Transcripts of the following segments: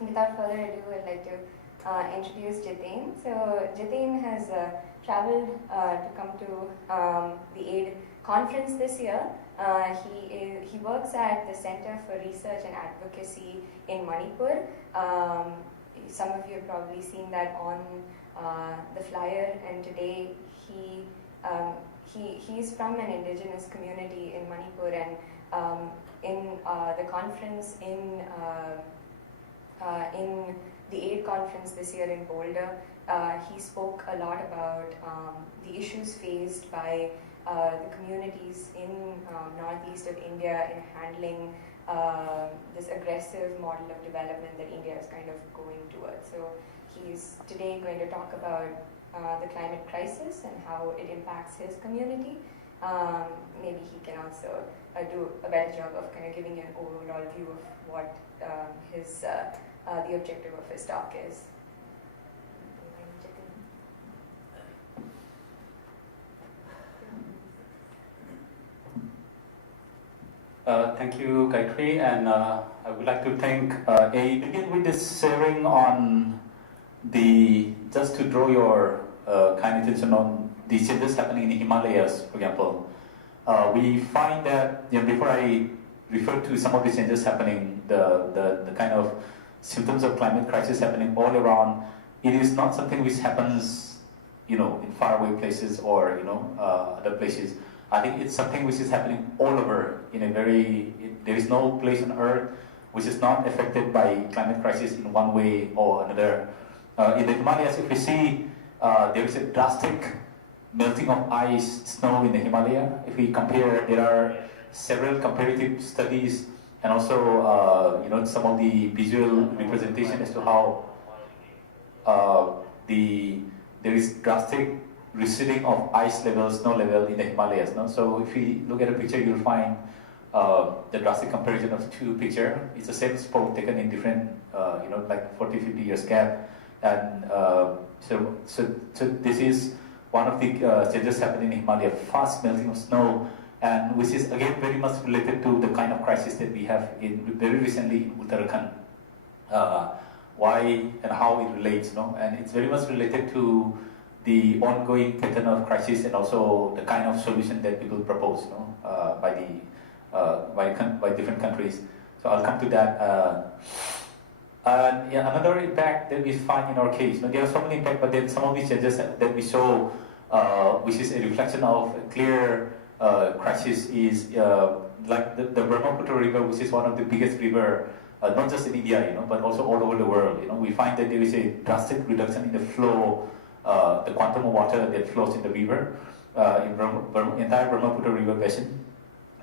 without further ado, I'd like to introduce Jiten. So Jiten has traveled to come to the AID conference this year. He works at the Center for Research and Advocacy in Manipur. Some of you have probably seen that on the flyer, and today he's from an indigenous community in Manipur, and in the conference in the AID conference this year in Boulder, he spoke a lot about the issues faced by the communities in northeast of India in handling this aggressive model of development that India is kind of going towards. So he's today going to talk about the climate crisis and how it impacts his community. Maybe he can also do a better job of kind of giving an overall view of what the objective of his talk is. Thank you, Gayatri, and I would like to begin with this sharing on just to draw your kind attention on the changes happening in the Himalayas, for example. We find that, before I refer to some of the changes happening, the kind of symptoms of climate crisis happening all around, it is not something which happens, in faraway places or, other places. I think it's something which is happening all over there is no place on earth which is not affected by climate crisis in one way or another. In the Himalayas, if we see, there is a drastic melting of ice, snow in the Himalaya. If we compare, there are several comparative studies and also, some of the visual representation as to how there is drastic receding of ice level, snow level in the Himalayas. No? So if we look at a picture, you'll find the drastic comparison of two pictures. It's the same spot taken in different, like 40, 50 years gap. And so this is one of the changes happening in Himalaya, fast melting of snow, and which is again very much related to the kind of crisis that we have very recently in Uttarakhand. Why and how it relates, and it's very much related to the ongoing pattern of crisis and also the kind of solution that people propose, by different countries. So I'll come to that. Another impact that we find in our case, there are so many impacts, but then some of these changes that we show, which is a reflection of a clear crisis, is like the Brahmaputra River, which is one of the biggest river, not just in India, but also all over the world. We find that there is a drastic reduction in the flow, the quantum of water that flows in the river, in entire Brahmaputra River basin.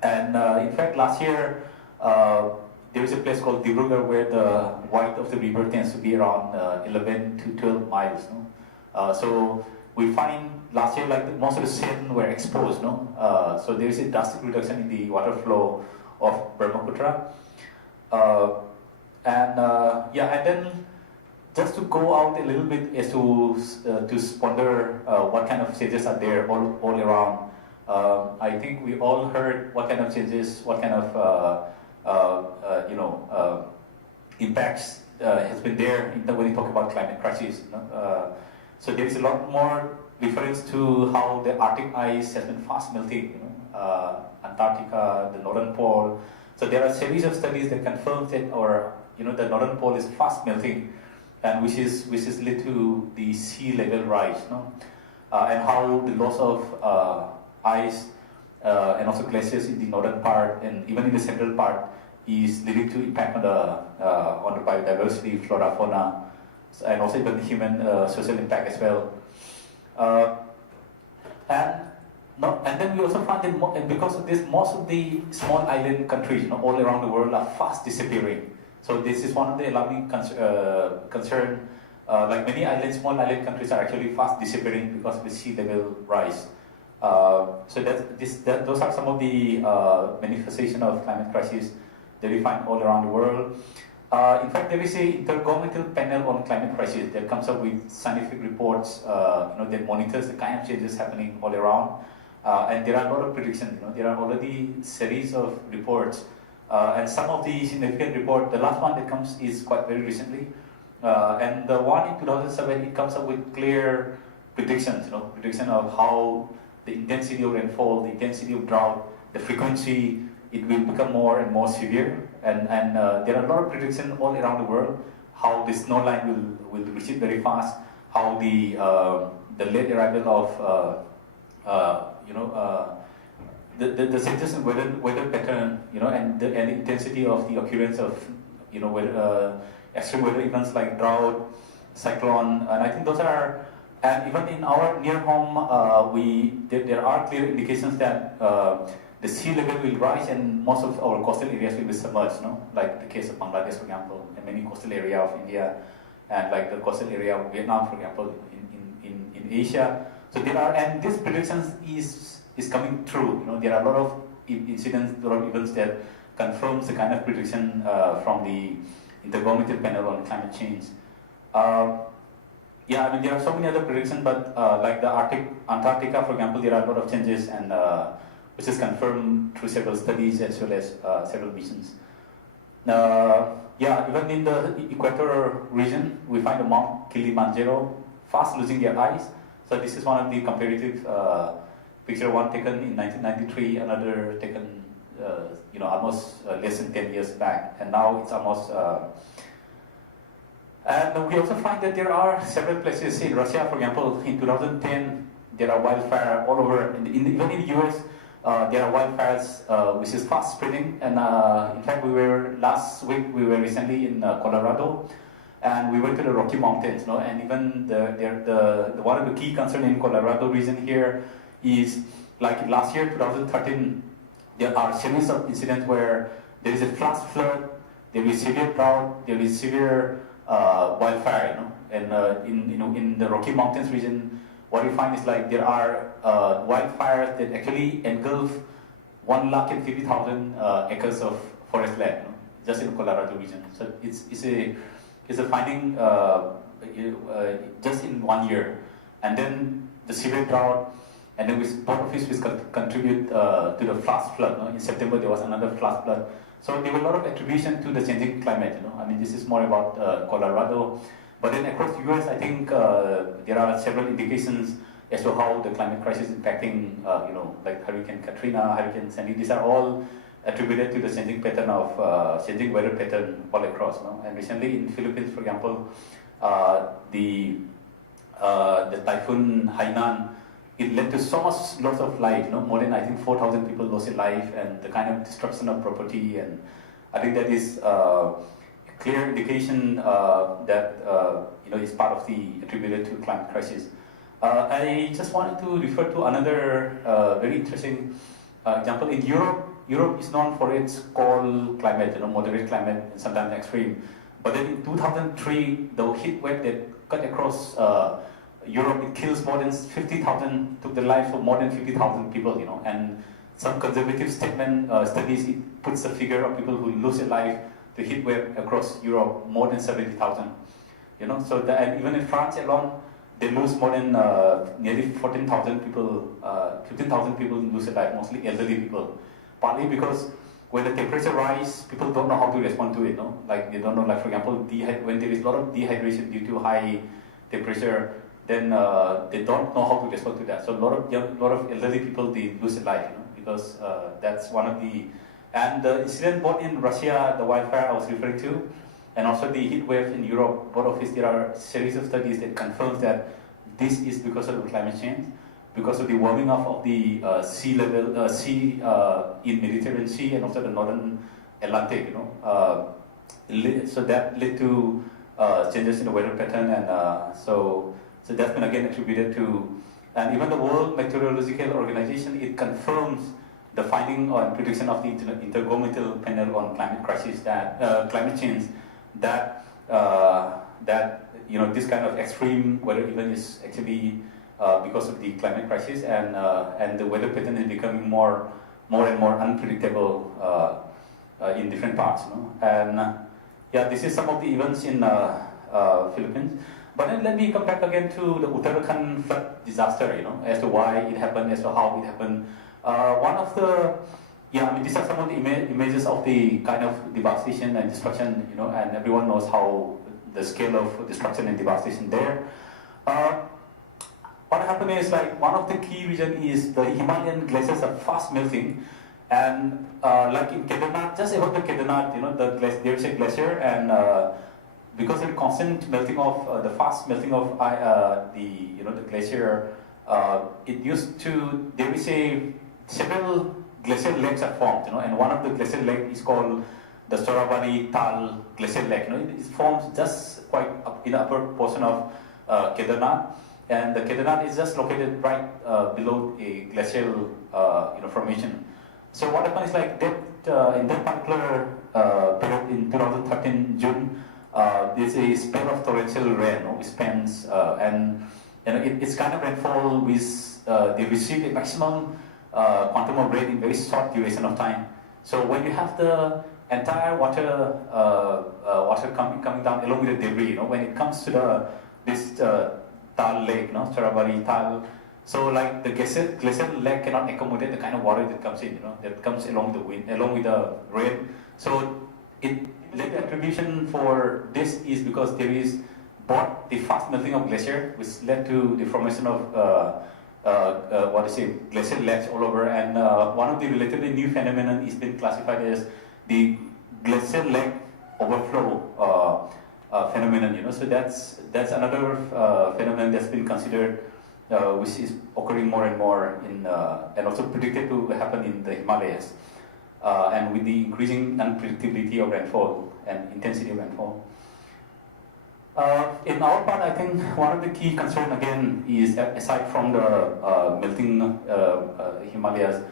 And in fact, last year, there is a place called Dibrugarh where the width of the river tends to be around 11 to 12 miles. So we find last year, like most of the seven were exposed. So there is a drastic reduction in the water flow of Brahmaputra. And then just to go out a little bit as to ponder what kind of changes are there all around. I think we all heard what kind of changes, what kind of impacts has been there when we talk about climate crisis. So there is a lot more reference to how the Arctic ice has been fast melting. Antarctica, the Northern Pole. So there are a series of studies that confirm that, the Northern Pole is fast melting, and which is led to the sea level rise. And how the loss of ice and also glaciers in the northern part and even in the central part is leading to impact on the biodiversity, flora, fauna, and also even the human social impact as well. And then we also found that because of this, most of the small island countries, all around the world, are fast disappearing. So this is one of the alarming concern. Like many small island countries are actually fast disappearing because of the sea level rise. So those are some of the manifestations of climate crisis that we find all around the world. In fact, there is a intergovernmental panel on climate crisis that comes up with scientific reports, that monitors the kind of changes happening all around. And there are a lot of predictions. There are already series of reports And some of the significant report, the last one that comes is quite very recently. And the one in 2007, it comes up with clear predictions, prediction of how the intensity of rainfall, the intensity of drought, the frequency, it will become more and more severe. And there are a lot of predictions all around the world, how the snow line will recede very fast, how the late arrival of the changes in weather pattern, and the intensity of the occurrence of, extreme weather events like drought, cyclone, and I think those are, and even in our near home, there are clear indications that the sea level will rise and most of our coastal areas will be submerged, like the case of Bangladesh, for example, and many coastal area of India, and like the coastal area of Vietnam, for example, in Asia. So there are, and this predictions is coming true. There are a lot of incidents, a lot of events that confirms the kind of prediction from the Intergovernmental Panel on Climate Change. Yeah, I mean there are so many other predictions, but like the Antarctica, for example, there are a lot of changes, and which is confirmed through several studies as well as several missions. Yeah, even in the equator region, we find the Mount Kilimanjaro fast losing their ice. So this is one of the comparative picture, one taken in 1993, another taken almost less than 10 years back, and now it's almost. And we also find that there are several places in Russia, for example, in 2010, there are wildfires all over. Even in the US, there are wildfires which is fast spreading. And in fact, last week we were recently in Colorado, and we went to the Rocky Mountains. And even the one of the key concerns in Colorado region here is, like last year, 2013, there are series of incidents where there is a flash flood, there is severe drought, there is severe wildfire, and in the Rocky Mountains region, what you find is like there are wildfires that actually engulf 150,000 acres of forest land, just in the Colorado region. So it's a finding just in 1 year, and then the severe drought, and then both of which contribute to the flash flood. In September there was another flash flood. So there were a lot of attribution to the changing climate. I mean, this is more about Colorado, but then across the US, I think there are several indications as to how the climate crisis is impacting, like Hurricane Katrina, Hurricane Sandy. These are all attributed to the changing pattern of changing weather pattern all across. And recently in Philippines, for example, the typhoon Hainan, it led to so much loss of life. More than, I think, 4,000 people lost their life, and the kind of destruction of property. And I think that is a clear indication that is part of the attributed to climate crisis. I just wanted to refer to another very interesting example. In Europe, Europe is known for its cold climate, moderate climate, and sometimes extreme. But then in 2003, the heat wave that cut across Europe, it kills more than 50,000, took the life of more than 50,000 people, and some conservative studies, it puts the figure of people who lose their life to heat wave across Europe, more than 70,000, so and even in France alone, they lose more than nearly 14,000 people, 15,000 people lose their life, mostly elderly people, partly because when the temperature rises, people don't know how to respond to it, like they don't know, like for example, when there is a lot of dehydration due to high temperature, then they don't know how to respond to that. So a lot of elderly people, they lose their life, because that's one of the, and the incident both in Russia, the wildfire I was referring to, and also the heat wave in Europe, both of which there are a series of studies that confirms that this is because of the climate change, because of the warming up of the sea level, in Mediterranean Sea and also the northern Atlantic, so that led to changes in the weather pattern, and so that's been again attributed to, and even the World Meteorological Organization, it confirms the finding or prediction of the Intergovernmental Panel on Climate Crisis, that climate change, that this kind of extreme weather event is actually because of the climate crisis, and the weather pattern is becoming more and more unpredictable in different parts, and yeah, this is some of the events in Philippines. But then let me come back again to the Uttarakhand flood disaster, as to why it happened, as to how it happened. One of the Yeah, I mean, these are some of the images of the kind of devastation and destruction, and everyone knows how the scale of destruction and devastation there. What happened is, like, one of the key reasons is the Himalayan glaciers are fast melting, and like in Kedarnath, just above the Kedarnath, there is a glacier, and because of the constant melting of the fast melting of the glacier, it used to, there is several glacial lakes are formed, and one of the glacial lake is called the Sorabari Tal glacial lake. It forms just quite up in the upper portion of Kedarnath, and the Kedarnath is just located right below a glacial formation. So what happens is, like, that in that particular period in 2013 June, there's a spell of torrential rain, which spans and it's kind of rainfall which they receive a maximum quantum of rain in very short duration of time. So when you have the entire water coming down along with the debris, when it comes to this Tal Lake, Charabari Tal, so like the glacial lake cannot accommodate the kind of water that comes in, that comes along the wind, along with the rain. So the attribution for this is because there is both the fast melting of glacier, which led to the formation of glacial lakes all over, and one of the relatively new phenomenon is been classified as the glacial lake overflow phenomenon. So that's another phenomenon that's been considered, which is occurring more and more and also predicted to happen in the Himalayas, and with the increasing unpredictability of rainfall and intensity of rainfall. In our part, I think one of the key concerns again is that aside from the melting Himalayas,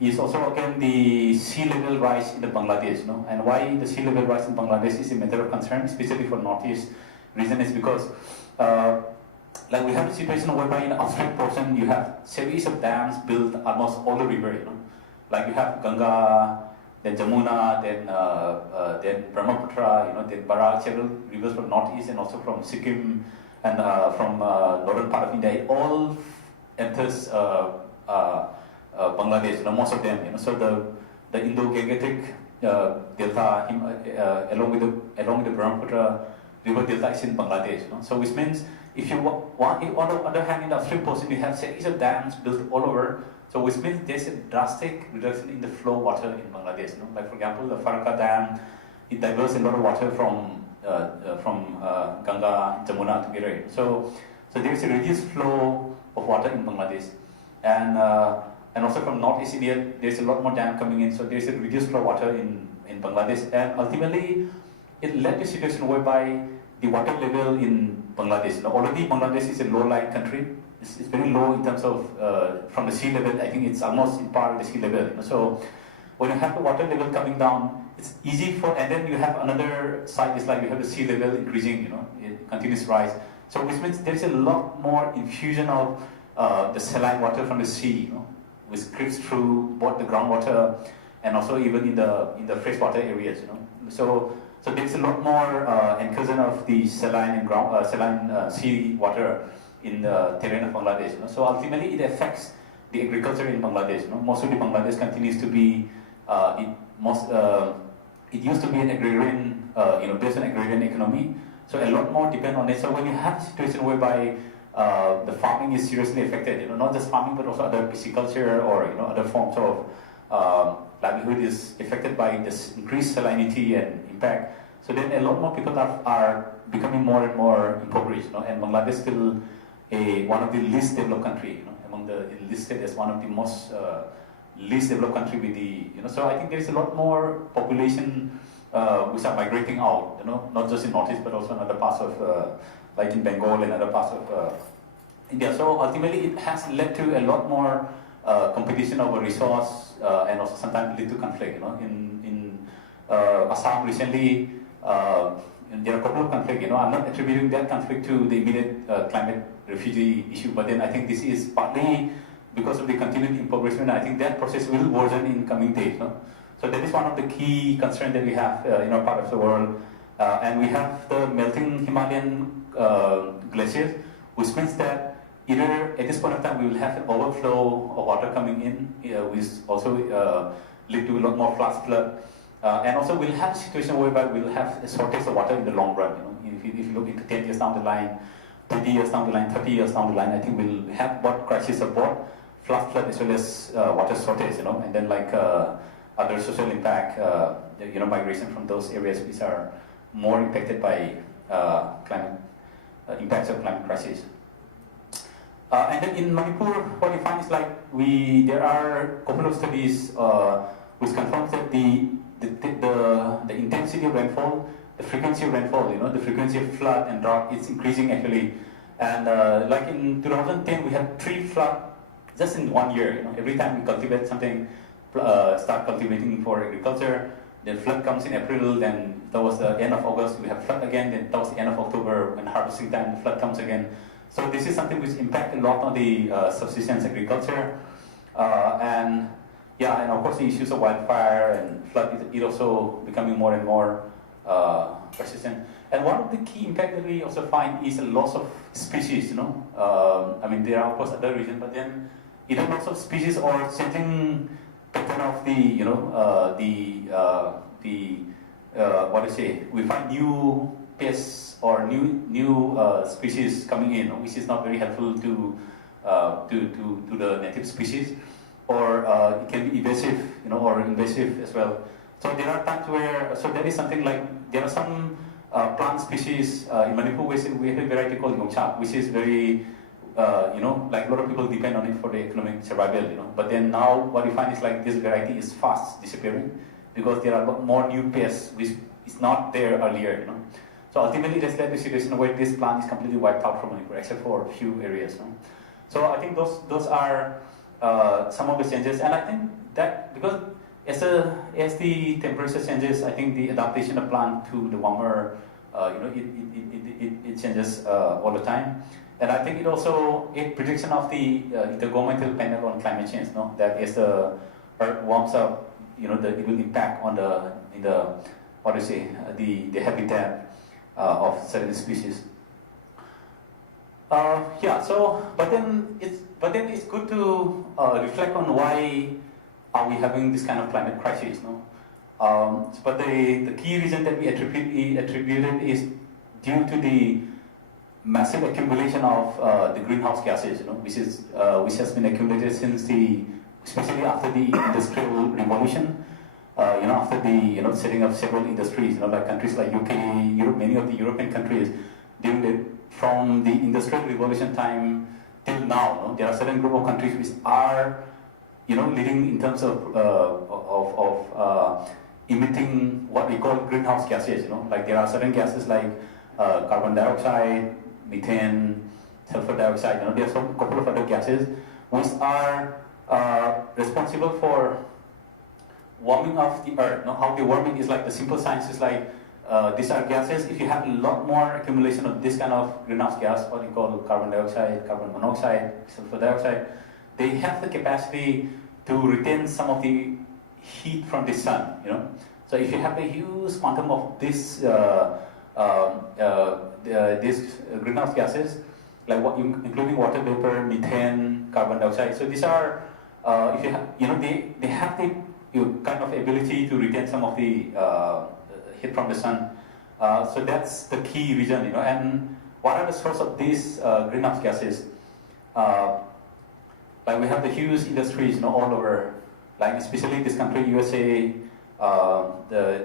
is also again the sea level rise in the Bangladesh. And why the sea level rise in Bangladesh is a matter of concern, especially for northeast region, is because like we have a situation whereby in the upstream portion you have series of dams built almost all the river. Like you have Ganga, then Jamuna, then Brahmaputra, then Barak, several rivers from northeast and also from Sikkim and from northern part of India. It all enters Bangladesh, most of them. So the Indo-Gangetic delta, along with the Brahmaputra river delta, is in Bangladesh. So which means if you want, on the other hand, in the upstream portion, you have series of dams built all over. So which means there's a drastic reduction in the flow water in Bangladesh. Like for example, the Farakka Dam, it diverts a lot of water from Ganga and Jamuna together. So there's a reduced flow of water in Bangladesh, and also from northeast India, there's a lot more dam coming in. So there's a reduced flow of water in Bangladesh, and ultimately it led to a situation whereby the water level in Bangladesh. Already Bangladesh is a low-lying country. It's very low in terms of from the sea level. I think it's almost in par with the sea level. So when you have the water level coming down, it's easy for, and then you have another side. It's like you have the sea level increasing. It continues rise. So which means there is a lot more infusion of the saline water from the sea, which creeps through both the groundwater and also even in the freshwater areas. So there's a lot more incursion of the saline and saline sea water in the terrain of Bangladesh. So ultimately it affects the agriculture in Bangladesh. Most of the Bangladesh continues to be it used to be an agrarian, based on agrarian economy. So a lot more depend on it. So when you have a situation whereby the farming is seriously affected, not just farming but also other pisciculture or other forms of livelihood is affected by this increased salinity and impact. So then a lot more people are becoming more and more impoverished. And Bangladesh is still one of the least developed country, among the listed as one of the most least developed country with the, so I think there is a lot more population which are migrating out, not just in northeast but also in other parts of, like in Bengal and other parts of India. So ultimately it has led to a lot more competition over resource and also sometimes lead to conflict. In Assam recently, there are a couple of conflicts. I'm not attributing that conflict to the immediate climate refugee issue, but then I think this is partly because of the continued impoverishment. I think that process will worsen in coming days. So that is one of the key concerns that we have in our part of the world. And we have the melting Himalayan glaciers, which means that either at this point of time we will have an overflow of water coming in, which also lead to a lot more flash flood. And also we'll have a situation whereby we'll have a shortage of water in the long run. If you look into 10 years down the line, 20 years down the line, 30 years down the line, I think we'll have both crisis of both flash flood as well as water shortage, and then like other social impact, migration from those areas which are more impacted by climate impacts of climate crisis. And then in Manipur, what we find is like there are a couple of studies which confirms that the intensity of rainfall, the frequency of rainfall, the frequency of flood and drought is increasing actually. And like in 2010, we had 3 floods just in 1 year. Every time we cultivate something, start cultivating for agriculture, then flood comes in April, then towards the end of August we have flood again, then towards the end of October when harvesting time, the flood comes again. So this is something which impacts a lot on the subsistence agriculture. And of course the issues of wildfire and flood is also becoming more and more persistent. And one of the key impacts that we also find is a loss of species. There are of course other reasons, but then either loss of species or changing pattern of we find new pests or new species coming in, which is not very helpful to the native species, or it can be invasive, or invasive as well. So there are times where, there is something like, there are some plant species in Manipur, we have a variety called Yongchak, which is very, like a lot of people depend on it for the economic survival, But then now what we find is like this variety is fast disappearing because there are a lot more new pests which is not there earlier, So ultimately that's led to a situation where this plant is completely wiped out from Manipur except for a few areas, So I think those are some of the changes, and I think that because as the temperature changes, I think the adaptation of plant to the warmer, it changes all the time. And I think it also a prediction of the intergovernmental panel on climate change, that as the earth warms up, it will impact on the habitat of certain species. But then it's good to reflect on why are we having this kind of climate crisis, But the key reason that we attributed is due to the massive accumulation of the greenhouse gases, which has been accumulated since especially after the industrial revolution, after the setting up several industries, like countries like UK, Europe, many of the European countries, from the industrial revolution time till now, there are certain group of countries which are, leading in terms of emitting what we call greenhouse gases. Like there are certain gases like carbon dioxide, methane, sulfur dioxide. There are some couple of other gases which are responsible for warming of the earth. How the warming is like, the simple science is like, these are gases. If you have a lot more accumulation of this kind of greenhouse gas, what we call carbon dioxide, carbon monoxide, sulfur dioxide, they have the capacity to retain some of the heat from the sun. So if you have a huge quantum of this greenhouse gases, like including water vapor, methane, carbon dioxide. So these are, if you have, they have the kind of ability to retain some of the heat from the sun. So that's the key reason, And what are the source of these greenhouse gases? Like we have the huge industries, all over, like especially this country, USA,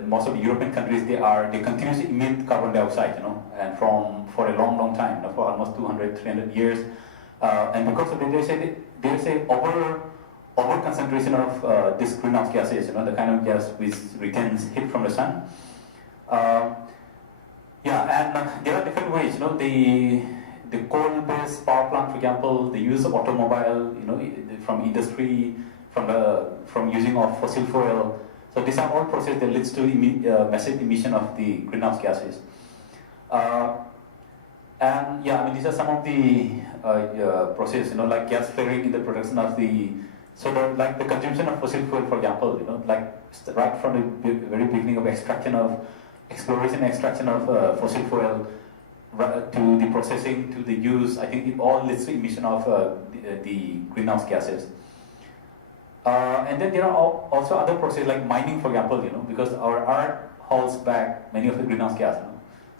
most of the European countries, they continuously emit carbon dioxide, and for a long time, for almost 200, 300 years. And because of it, there's a over concentration of this greenhouse gases, the kind of gas which retains heat from the sun. And there are different ways, the coal-based power plant, for example, the use of automobile, from industry, from using of fossil fuel. So these are all processes that leads to massive emission of the greenhouse gases. These are some of the processes, like gas flaring in the production of the consumption of fossil fuel, for example, right from the very beginning of exploration of fossil fuel, to the processing, to the use, I think it all leads to emission of the greenhouse gases. And then there are also other processes like mining, for example, because our earth holds back many of the greenhouse gas.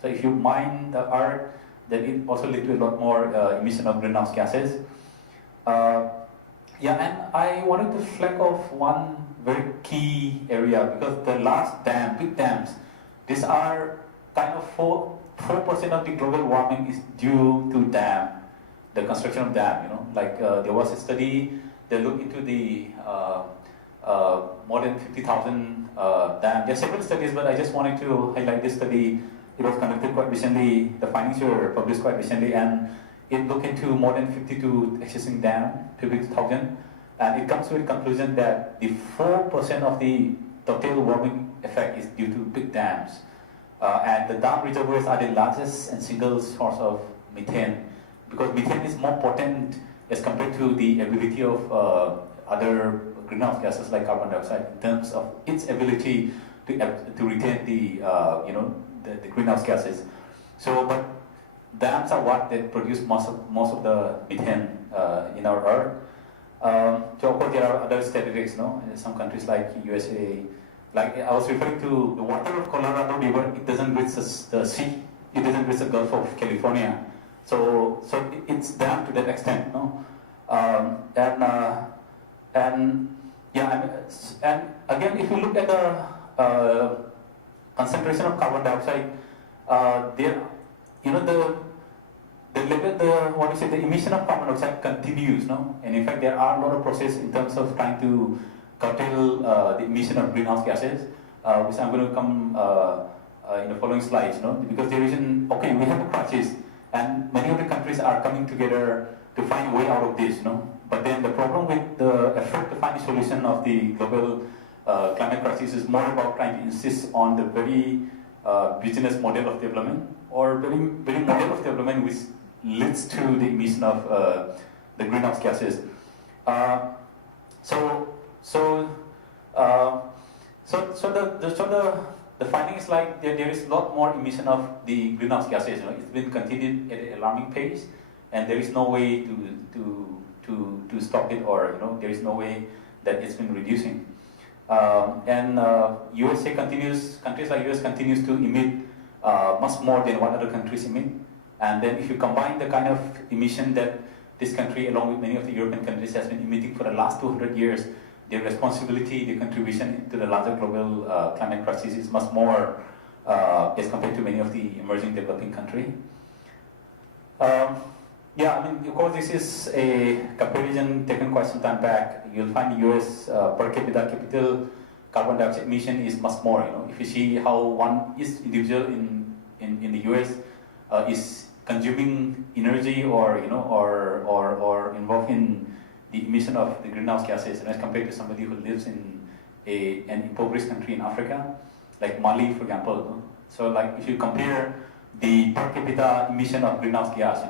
So if you mine the earth, then it also leads to a lot more emission of greenhouse gases. Yeah, and I wanted to flag off one very key area because the last big dams, these are kind of 4% of the global warming is due to the construction of dam. Like there was a study that looked into the more than 50,000 dams. There are several studies, but I just wanted to highlight this study. It was conducted quite recently. The findings were published quite recently, and it looked into more than 52 existing dams, 50,000, and it comes to the conclusion that the 4% of the total warming effect is due to big dams. And the dam reservoirs are the largest and single source of methane, because methane is more potent as compared to the ability of other greenhouse gases like carbon dioxide in terms of its ability to retain the greenhouse gases. So, but dams are what that produce most of the methane in our earth. So of course there are other statistics, in some countries like USA. Like I was referring to the water of Colorado River, it doesn't reach the sea, it doesn't reach the Gulf of California. So it's dammed to that extent, and again, if you look at the concentration of carbon dioxide, the emission of carbon dioxide continues, and in fact there are a lot of processes in terms of trying to curtail the emission of greenhouse gases, which I'm going to come in the following slides, because there isn't, we have a crisis, and many of the countries are coming together to find a way out of this, but then the problem with the effort to find a solution of the global climate crisis is more about trying to insist on the very business model of development, or very model of development which leads to the emission of the greenhouse gases. The finding is like there is a lot more emission of the greenhouse gases. It's been continued at an alarming pace, and there is no way to stop it, or there is no way that it's been reducing. Countries like US continues to emit much more than what other countries emit. And then if you combine the kind of emission that this country, along with many of the European countries, has been emitting for the last 200 years, their responsibility, the contribution to the larger global climate crisis is much more as compared to many of the emerging developing countries. Of course, this is a comparison taken quite some time back. You'll find US per capita capital carbon dioxide emission is much more. If you see how one individual in the US is consuming energy or involved in the emission of the greenhouse gases, as compared to somebody who lives in an impoverished country in Africa, like Mali, for example. So, like if you compare the per capita emission of greenhouse gas,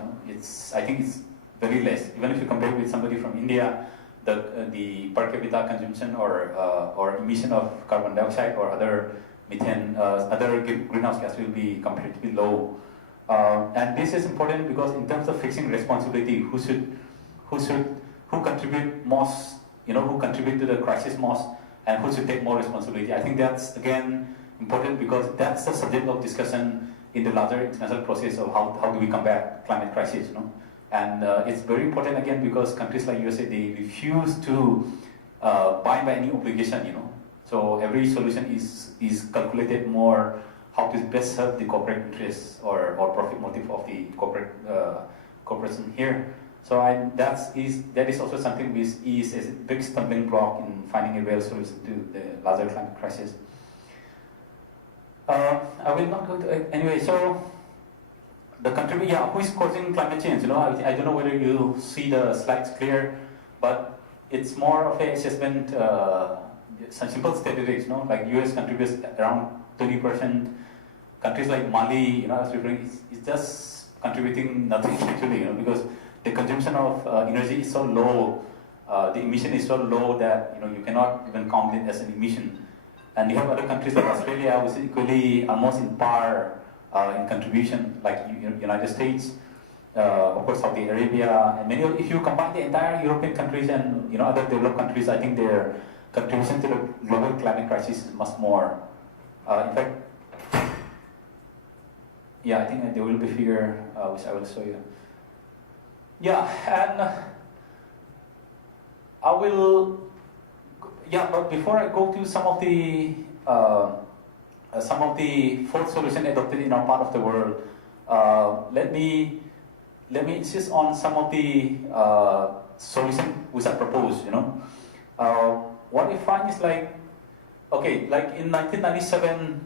I think it's very less. Even if you compare with somebody from India, the per capita consumption or emission of carbon dioxide or other methane, other greenhouse gas will be comparatively low. And this is important because in terms of fixing responsibility, who contribute most, who contribute to the crisis most, and who should take more responsibility. I think that's again important because that's the subject of discussion in the larger international process of how do we combat climate crisis, And it's very important again because countries like USA, they refuse to bind by any obligation, So every solution is calculated more how to best serve the corporate interests or profit motive of the corporation here. So that is also something which is a big stumbling block in finding a real solution to the larger climate crisis. I will not go to anyway. So the country, who is causing climate change? I don't know whether you see the slides clear, but it's more of a assessment. Some simple statistics, like US contributes around 20%. Countries like Mali, I was referring, it's just contributing nothing actually, because the consumption of energy is so low, the emission is so low that you cannot even count it as an emission. And you have other countries like Australia, which is equally almost in par in contribution, like United States. of course Saudi Arabia, and many. If you combine the entire European countries and other developed countries, I think their contribution to the global climate crisis is much more. In fact, yeah, I think there will be a figure which I will show you. Yeah, and I will. Yeah, but before I go to some of the fourth solution adopted in our part of the world, let me insist on some of the solutions which I propose. What we find is like in 1997,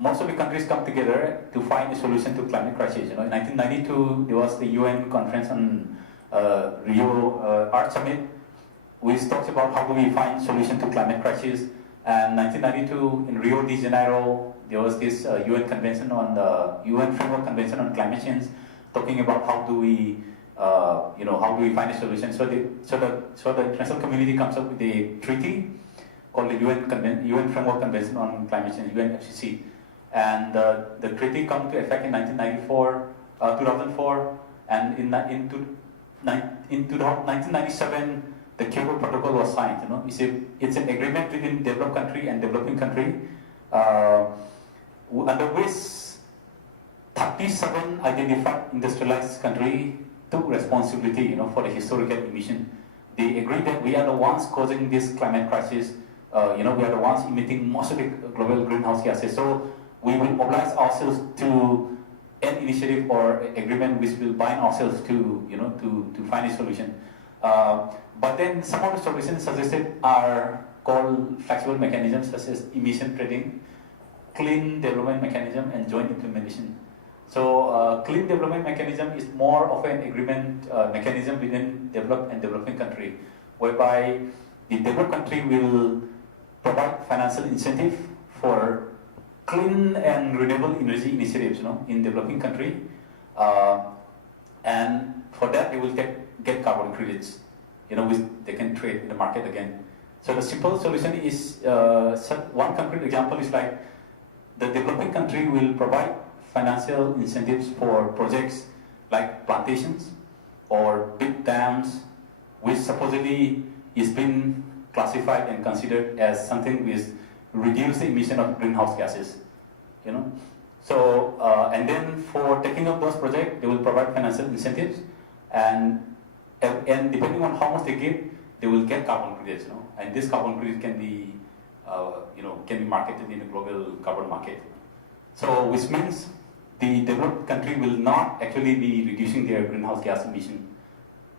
most of the countries come together to find a solution to climate crisis. In 1992, there was the UN conference on Rio Art Summit, which talks about how do we find solution to climate crisis. And 1992 in Rio de Janeiro, there was this UN convention on the UN Framework Convention on Climate Change, talking about how do we find a solution. So the international community comes up with a treaty called the UN Framework Convention on Climate Change, UNFCCC. And the treaty came to effect in 2004, and in 1997, the Kyoto Protocol was signed. It's an agreement between developed country and developing country, under which 37 identified industrialized country took responsibility, for the historical emission. They agreed that we are the ones causing this climate crisis. We are the ones emitting most of the global greenhouse gases. So we will oblige ourselves to an initiative or agreement which will bind ourselves to find a solution. But then some of the solutions suggested are called flexible mechanisms such as emission trading, clean development mechanism, and joint implementation. So clean development mechanism is more of an agreement mechanism within developed and developing country, whereby the developed country will provide financial incentive for clean and renewable energy initiatives, in developing country, and for that they will get carbon credits, which they can trade in the market again. So the simple solution is one concrete example is like the developing country will provide financial incentives for projects like plantations or big dams, which supposedly is being classified and considered as something which reduce the emission of greenhouse gases. So and then for taking up those projects, they will provide financial incentives, and depending on how much they give, they will get carbon credits. And this carbon credit can be marketed in the global carbon market. So which means the developed country will not actually be reducing their greenhouse gas emission.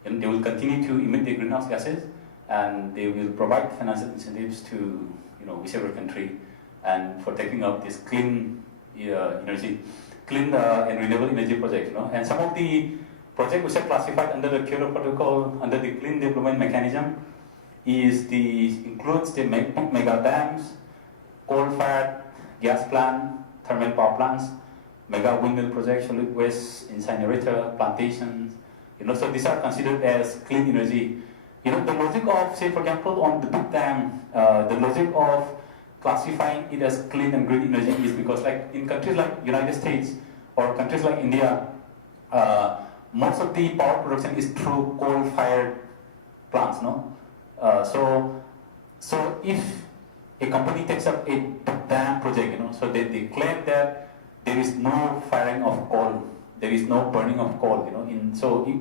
They will continue to emit their greenhouse gases, and they will provide financial incentives to whichever country, and for taking up this clean energy, clean and renewable energy projects. And some of the projects which are classified under the Kyoto Protocol under the clean development mechanism includes the mega dams, coal-fired gas plant, thermal power plants, mega windmill projects, solid waste incinerator, plantations. So these are considered as clean energy. The logic of, say, for example, on the big dam, the logic of classifying it as clean and green energy is because, like in countries like United States or countries like India, most of the power production is through coal-fired plants. So if a company takes up a dam project, so they claim that there is no firing of coal, there is no burning of coal. So if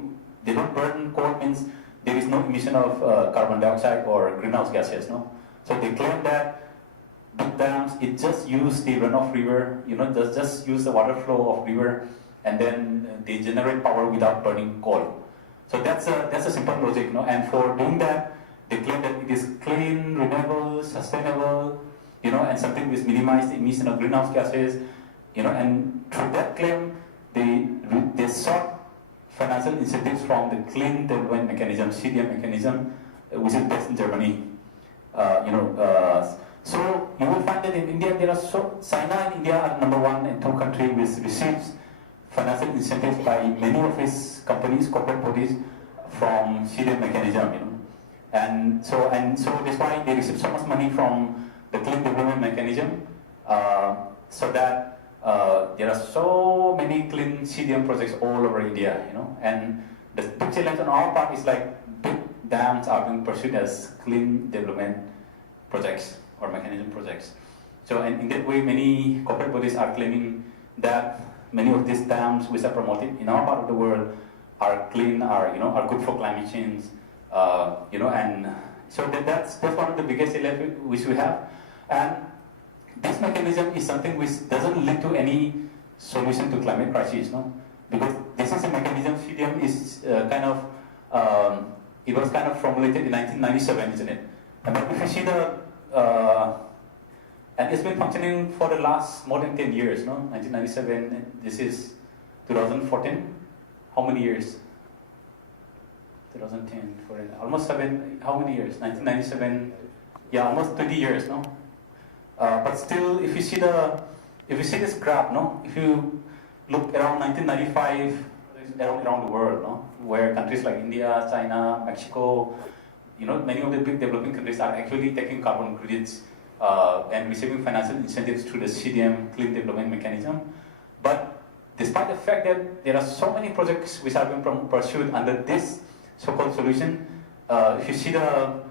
they don't burn coal means there is no emission of carbon dioxide or greenhouse gases. So they claim that big dams, it just use the runoff river, just use the water flow of river, and then they generate power without burning coal. So that's a simple logic, and for doing that, they claim that it is clean, renewable, sustainable, and something which minimizes the emission of greenhouse gases, and through that claim, they sought financial incentives from the Clean Development Mechanism, CDM mechanism, which is based in Germany. So you will find that in India, China and India are number 1 and 2 countries which receives financial incentives by many of its companies, corporate bodies, from CDM mechanism. And so that's why they receive so much money from the Clean Development Mechanism, so that there are so many clean CDM projects all over India, and the big challenge on our part is like big dams are being pursued as clean development projects or mechanism projects. So, and in that way, many corporate bodies are claiming that many of these dams which are promoted in our part of the world are clean, are good for climate change, and so that's one of the biggest challenges which we have. And this mechanism is something which doesn't lead to any solution to climate crisis, because this is a mechanism. CDM is it was kind of formulated in 1997, isn't it? And if you see and it's been functioning for the last more than 10 years, 1997, this is 2014. How many years? 2010, almost how many years? 1997, yeah, almost 20 years, but still, if you see this graph, if you look around 1995, around the world, where countries like India, China, Mexico, many of the big developing countries are actually taking carbon credits and receiving financial incentives through the CDM, Clean Development Mechanism. But despite the fact that there are so many projects which are being pursued under this so-called solution, if you see the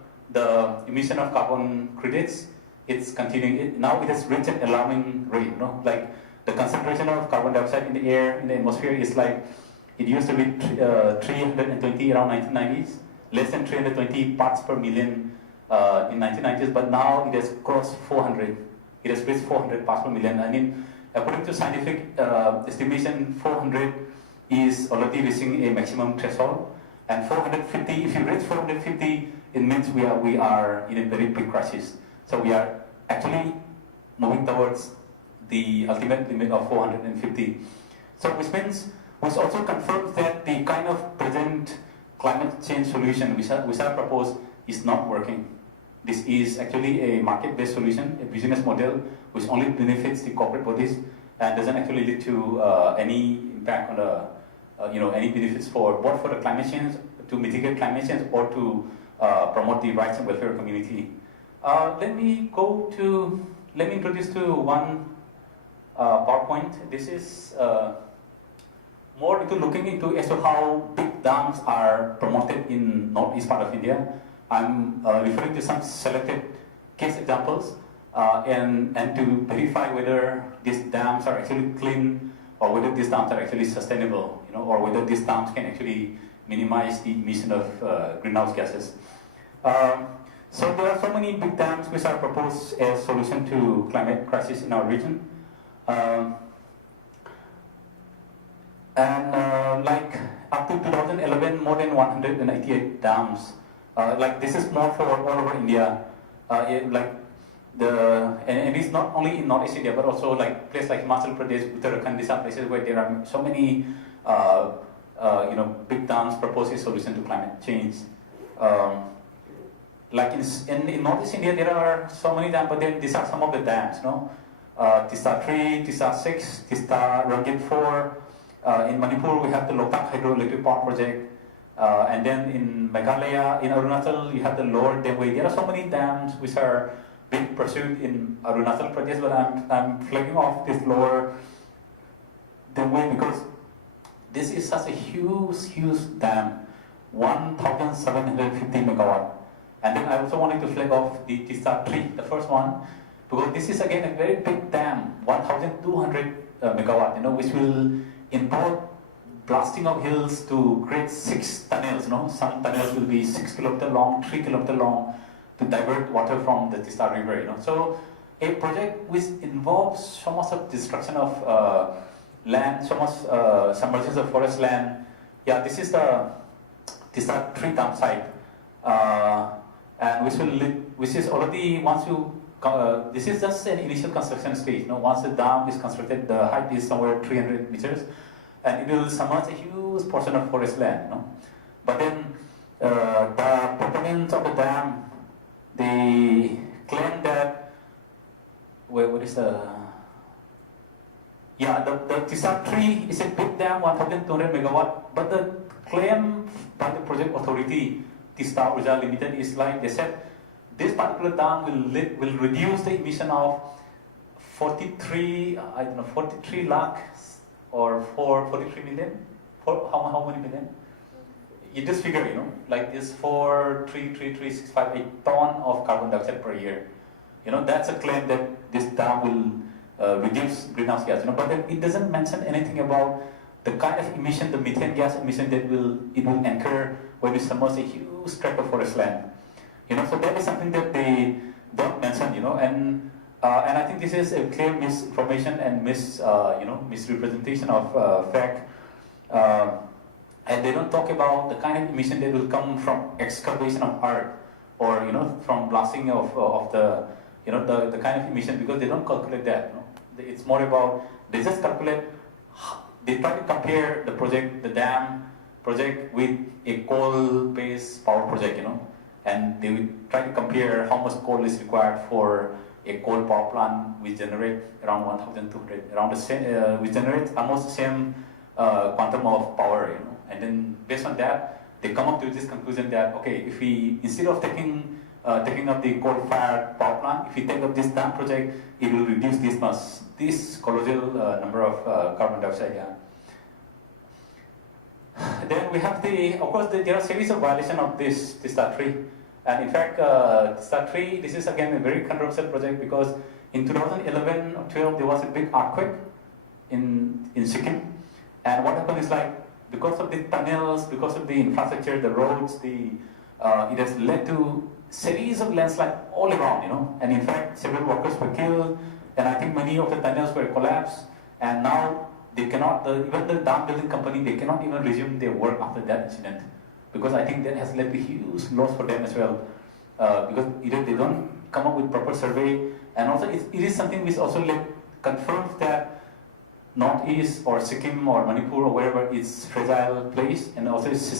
emission of carbon credits, it's continuing. Now it has reached an alarming rate. Like the concentration of carbon dioxide in the air, in the atmosphere, is like it used to be 320 around 1990s, less than 320 parts per million in 1990s, but now it has crossed 400. It has reached 400 parts per million. I mean, according to scientific estimation, 400 is already reaching a maximum threshold, and 450. If you reach 450, it means we are in a very big crisis. So we are actually moving towards the ultimate limit of 450. So which also confirms that the kind of present climate change solution which I proposed is not working. This is actually a market-based solution, a business model which only benefits the corporate bodies and doesn't actually lead to any impact on the, any benefits both for the climate change, to mitigate climate change, or to promote the rights and welfare community. Let me introduce to one PowerPoint. This is more into looking into as to how big dams are promoted in northeast part of India. I'm referring to some selected case examples and to verify whether these dams are actually clean or whether these dams are actually sustainable, or whether these dams can actually minimize the emission of greenhouse gases. So there are so many big dams which are proposed as solution to climate crisis in our region. Like up to 2011, more than 188 dams. Like this is more for all over India. And it's not only in Northeast India, but also like places like Himachal Pradesh, Uttarakhand. These are places where there are so many, big dams proposed as solution to climate change. Like in Northeast India, there are so many dams, but then these are some of the dams, Tista 3, Tista 6, Tista Rangit 4. In Manipur, we have the Loktak Hydroelectric Power Project. And then in Meghalaya, in Arunachal, you have the Lower Demway. There are so many dams which are being pursued in Arunachal Pradesh, but I'm flagging off this Lower Demway because this is such a huge dam, 1,750 megawatt. And then I also wanted to flag off the Tista 3, the first one, because this is again a very big dam, 1,200 megawatt, which will involve blasting of hills to create 6 tunnels. Some tunnels will be 6 kilometers long, 3 kilometers long, to divert water from the Tista River. So a project which involves so much of destruction of land, so much submergence of forest land. Yeah, this is the Tista 3 dam site. And which is already, once you, this is just an initial construction stage. Once the dam is constructed, the height is somewhere 300 meters, and it will submerge a huge portion of forest land. But then the proponents of the dam, they claim that, what is the, yeah, the Tista 3 is a big dam, 1,200 megawatt, but the claim by the project authority, Tista Urja Limited, is like they said, this particular dam will reduce the emission of 43, I don't know, 43 lakh or 43 million? How many million? You just figure, like this 4,333,658 ton of carbon dioxide per year. That's a claim that this dam will reduce greenhouse gas. But then it doesn't mention anything about the kind of emission, the methane gas emission that it will incur when we submerge a huge tract of forest land. So that is something that they don't mention. And I think this is a clear misinformation and misrepresentation of fact. And they don't talk about the kind of emission that will come from excavation of earth, or from blasting of the the kind of emission, because they don't calculate that. It's more about, they just calculate. They try to compare the dam project with a coal-based power project, and they will try to compare how much coal is required for a coal power plant which generate around 1,200, around the same, which generates almost the same quantum of power, and then based on that, they come up to this conclusion that, okay, if we, instead of taking up the coal-fired power plant, if we take up this dam project, it will reduce this colossal number of carbon dioxide. Yeah. Then we have of course, there are a series of violations of this TISTA 3. And in fact, TISTA 3, this is again a very controversial project, because in 2011 or 12, there was a big earthquake in Sikkim. And what happened is, like, because of the tunnels, because of the infrastructure, the roads, it has led to series of landslides all around, and in fact, several workers were killed, and I think many of the tunnels were collapsed, and now they cannot, even the dam building company, they cannot even resume their work after that incident, because I think that has led to huge loss for them as well, because either they don't come up with proper survey, and also it is something which also confirms that Northeast or Sikkim or Manipur or wherever is fragile place, and also it's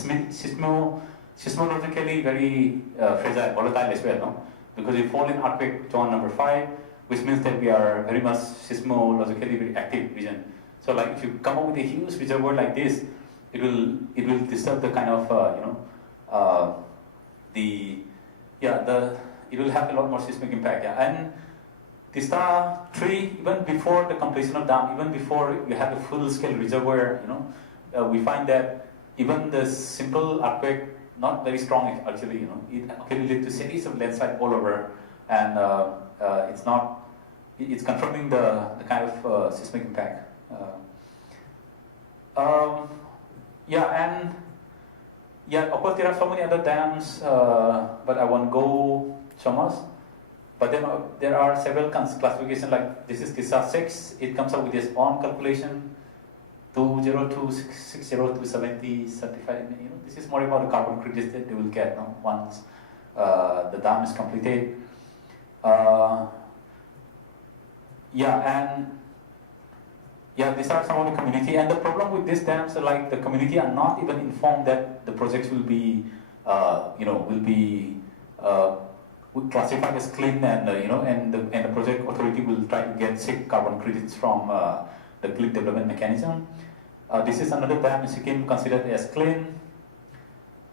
seismologically very fragile, volatile as well, no? Because we fall in earthquake zone number 5, which means that we are very much seismologically very active region. So, like, if you come up with a huge reservoir like this, it will disturb the kind of it will have a lot more seismic impact. Yeah. And TISTA 3, even before the completion of dam, even before we have a full-scale reservoir, we find that even the simple earthquake, not very strong actually, it can lead to series of landslides all over, and it's confirming the kind of seismic impact. Of course there are so many other dams, but I won't go so much. But then there are several classifications, like this is TISTA 6, it comes up with its own calculation, 202,602,70 certified. This is more about the carbon credits that they will get once the dam is completed. These are some of the community, and the problem with these dams, like, the community are not even informed that the projects will be, classified as clean, and and the project authority will try to get carbon credits from the clean development mechanism. This is another dam in Sikkim considered as clean.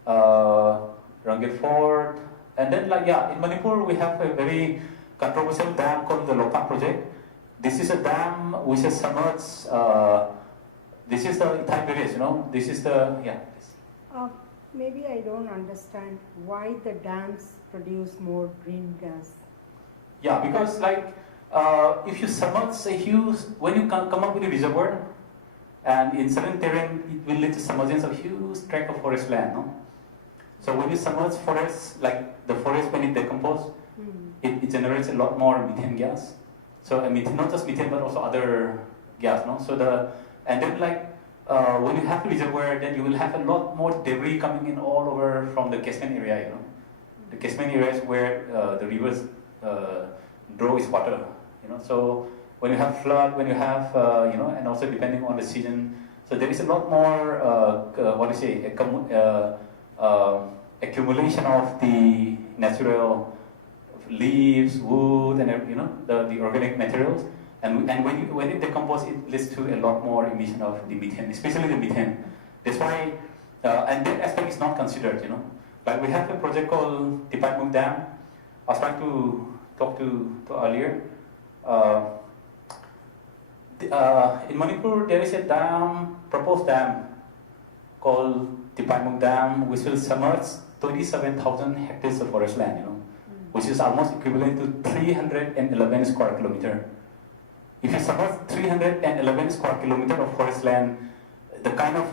Rangit Fort, and then in Manipur we have a very controversial dam called the Lopan project. This is a dam which is submerged. This is the Thai village, This is the Maybe I don't understand why the dams produce more green gas. Yeah, because if you submerge a huge, when you come up with a reservoir, and in certain terrain, it will lead to submergence of huge tract of forest land, So when you submerge forests, like the forest when it decomposes, it generates a lot more methane gas. So methane, not just methane, but also other gas, So and then when you have a reservoir, then you will have a lot more debris coming in all over from the catchment area, The catchment area is where the rivers draw its water, So when you have flood, when you have, and also depending on the season, so there is a lot more, accumulation of the natural leaves, wood, and the organic materials. And when it decomposes, it leads to a lot more emission of the methane, especially the methane. That's why, and that aspect is not considered, Like, we have a project called Tipatmuk Dam. I was trying to talk to earlier. In Manipur, there is a dam, proposed dam called Tipaimuk Dam, which will submerge 27,000 hectares of forest land, which is almost equivalent to 311 square kilometer. If you submerge 311 square kilometer of forest land, the kind of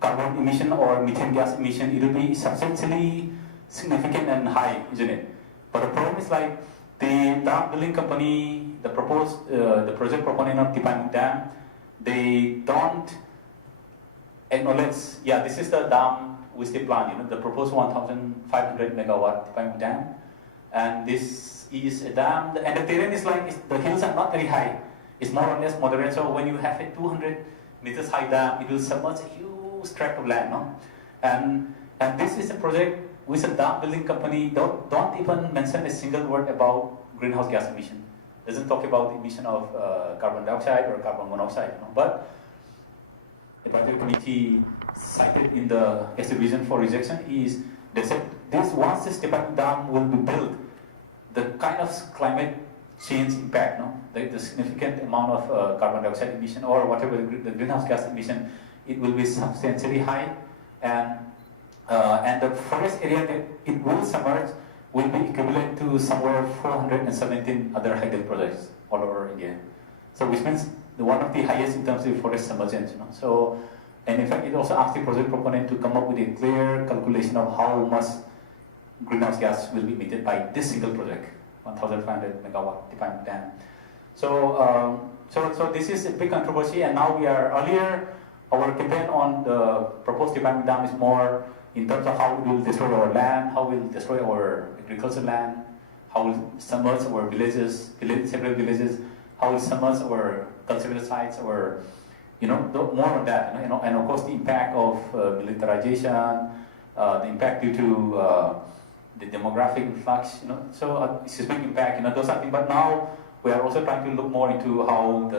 carbon emission or methane gas emission, it will be substantially significant and high, isn't it? But the problem is like the dam building company, the project proponent of Tipaimuk Dam, they don't acknowledge, yeah, this is the dam which they plan, the proposed 1,500 megawatt Tipaimuk Dam. And this is a dam, and the terrain is like, the hills are not very high. It's more or less moderate, so when you have a 200 meters high dam, it will submerge a huge tract of land, no? And this is a project with a dam building company, don't even mention a single word about greenhouse gas emission. Doesn't talk about the emission of carbon dioxide or carbon monoxide, But the advisory committee cited in the as a reason for rejection is they said once this dam will be built, the kind of climate change impact, the significant amount of carbon dioxide emission or whatever the greenhouse gas emission, it will be substantially high, and the forest area that it will submerge will be equivalent to somewhere 417 other hydel projects all over India. So which means one of the highest in terms of forest submergence. So, and in fact, it also asked the project proponent to come up with a clear calculation of how much greenhouse gas will be emitted by this single project, 1,500 megawatt Tipaimuk Dam. So, so this is a big controversy, and now earlier our campaign on the proposed Tipaimuk Dam is more in terms of how it will destroy our land, how it will destroy our agricultural land, how it will submerge our several villages, how it will submerge our cultural sites, or more on that, and of course the impact of militarization, the impact due to the demographic influx, so seismic impact, those are things. But now we are also trying to look more into how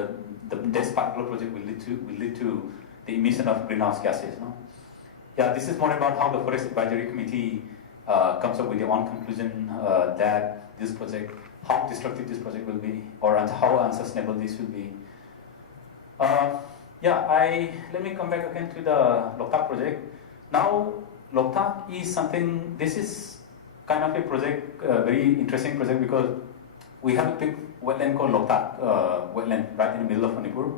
this particular project will lead to the emission of greenhouse gases. Yeah, this is more about how the Forest Advisory Committee comes up with their own conclusion that this project, how destructive this project will be, or how unsustainable this will be. Let me come back again to the Loktak project. Now, Loktak is something, this is kind of a project, very interesting project, because we have a big wetland called Loktak wetland right in the middle of Manipur,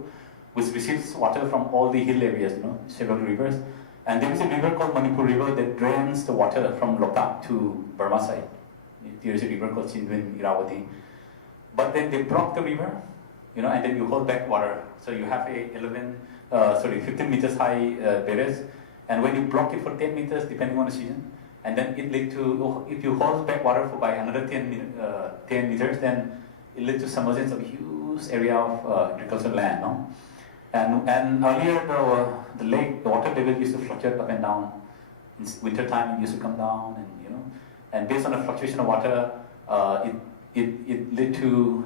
which receives water from all the hill areas, several rivers. And there is a river called Manipuri river that drains the water from Loktak to Burma side. There is a river called Chindwin Irawati. But then they block the river, and then you hold back water. So you have a 15 meters high barriers, and when you block it for 10 meters, depending on the season, and then it leads to, if you hold back water for by another 10 meters, then it leads to submergence of a huge area of agricultural land, And earlier the lake, the water level used to fluctuate up and down. In winter time, it used to come down, and based on the fluctuation of water, it led to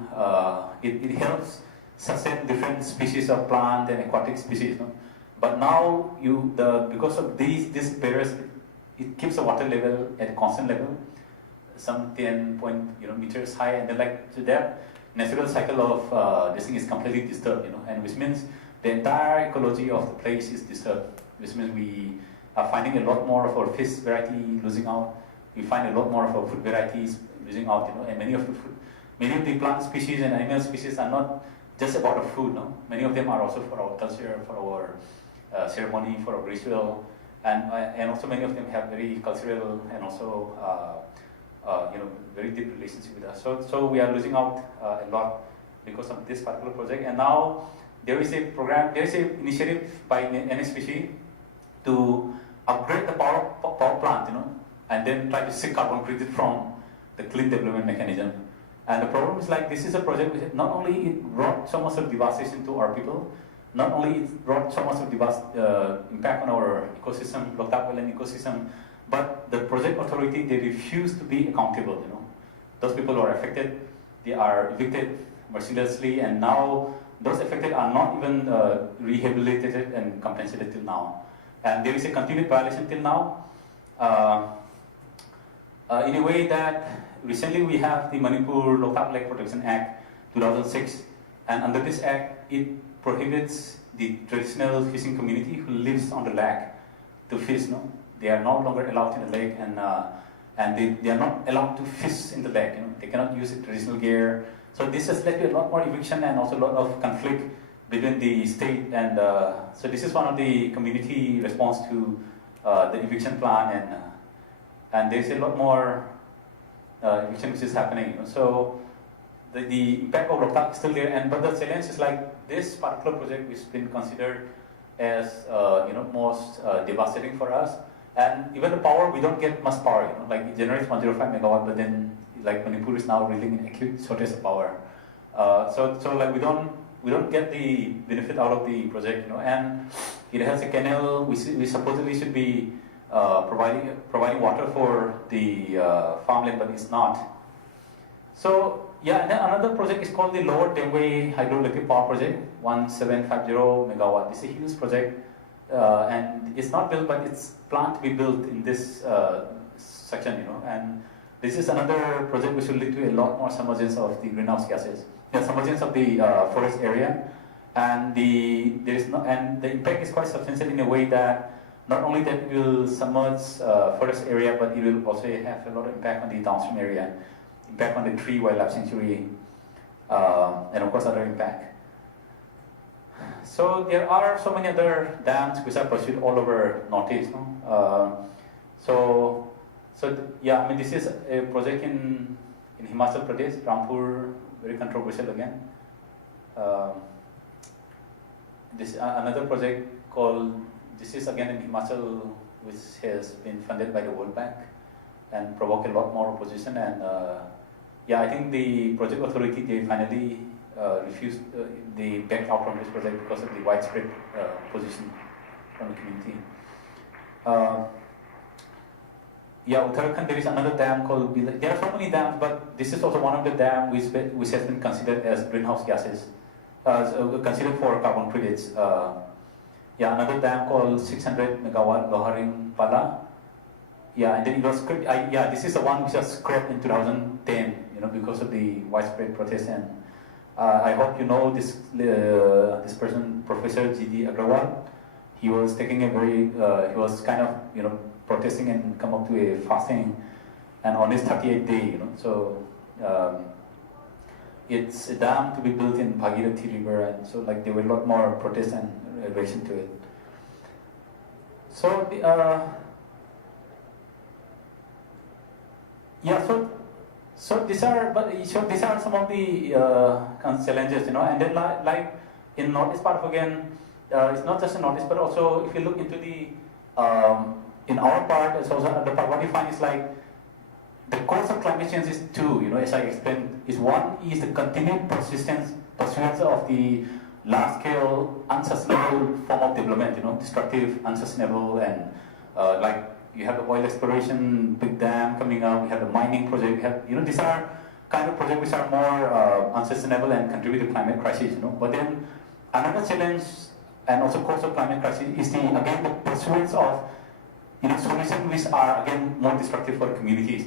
it helps sustain different species of plant and aquatic species. But now because of these barriers, it keeps the water level at a constant level, some 10 meters high, and then so that natural cycle of this thing is completely disturbed, and which means the entire ecology of the place is disturbed, which means we are finding a lot more of our fish variety losing out. We find a lot more of our food varieties losing out, and many of the plant species and animal species are not just about our food, Many of them are also for our culture, for our ceremony, for our ritual, and also many of them have very cultural and also very deep relationship with us. So we are losing out a lot because of this particular project. And now there is a program, there is an initiative by NSPC to upgrade the power plant, and then try to seek carbon credit from the clean development mechanism. And the problem is this is a project which not only it brought so much of devastation to our people, not only it brought so much of impact on our ecosystem, Loktak wetland ecosystem, but the project authority, they refuse to be accountable, Those people who are affected, they are evicted mercilessly, and now those affected are not even rehabilitated and compensated till now. And there is a continued violation till now. In a way that recently we have the Manipur Loktak Lake Protection Act 2006, and under this act, it prohibits the traditional fishing community who lives on the lake to fish. No, they are no longer allowed in the lake, and they are not allowed to fish in the lake. They cannot use the traditional gear. So this has led to a lot more eviction and also a lot of conflict between the state and. So this is one of the community response to the eviction plan, and there's a lot more eviction which is happening. So the impact of Loktak is still there, but the challenge is like this particular project which has been considered as most devastating for us. And even the power, we don't get much power. Like it generates 105 megawatt, but then like Manipur is now really in acute shortage of power. So like we don't get the benefit out of the project. And it has a canal. We supposedly should be providing water for the farmland, but it's not. So yeah, and then another project is called the Lower Demway Hydroelectric Power Project, 1750 megawatt. It's a huge project, and it's not built, but it's planned to be built in this section, And this is another project which will lead to a lot more submergence of the greenhouse gases, submergence of the forest area, and the impact is quite substantial in a way that not only that it will submerge forest area, but it will also have a lot of impact on the downstream area. Impact on the tree wildlife sanctuary, and of course other impact. So there are so many other dams which are pursued all over Northeast. So yeah, I mean this is a project in Himachal Pradesh, Rampur, very controversial again. This another project called, this is again in Himachal, which has been funded by the World Bank and provoked a lot more opposition, and yeah, I think the project authority, they finally refused, they backed out from this project because of the widespread opposition from the community. Yeah, Uttarakhand, there is another dam called, there are so many dams, but this is also one of the dams which has been considered as greenhouse gases, considered for carbon credits. Yeah, another dam called 600 megawatt Loharing Pala. Yeah, and then it was scrapped. Yeah, this is the one which was scrapped in 2010, because of the widespread protest. And I hope you know this person, Professor G.D. Agrawal. He was taking a very, he was kind of, protesting and come up to a fasting, and on his 38th day, So it's a dam to be built in Bhagirathi River, and so like there were a lot more protests and reaction to it. So so these are some of the challenges, and then like in Northeast part again, it's not just in Northeast, but also if you look into the in our part, it's also the part what you find is like the cause of climate change is two, as I explained, is one is the continued pursuance of the large-scale unsustainable form of development, destructive, unsustainable, and like you have the oil exploration, big dam coming up, we have the mining project, we have, these are kind of projects which are more unsustainable and contribute to climate crisis, But then another challenge and also cause of climate crisis is the pursuance of, solutions which are again more destructive for communities,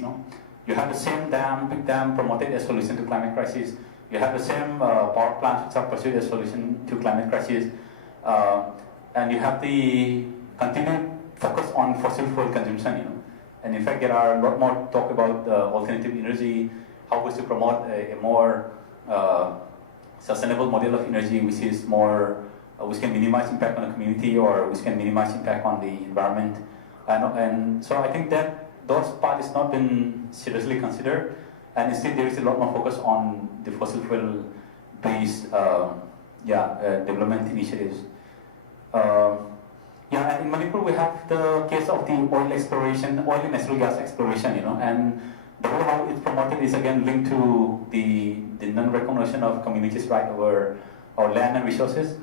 You have the same dam, big dam promoted as solution to climate crisis. You have the same power plants which are pursued as solution to climate crisis, and you have the continued focus on fossil fuel consumption, And in fact, there are a lot more talk about alternative energy, how we should promote a more sustainable model of energy, which is more, which can minimize impact on the community or which can minimize impact on the environment. And so I think that those parts has not been seriously considered, and instead there is a lot more focus on the fossil fuel based development initiatives. And in Manipur we have the case of the oil exploration, oil and natural gas exploration, and the way how it's promoted is again linked to the non-recognition of communities' right over our land and resources,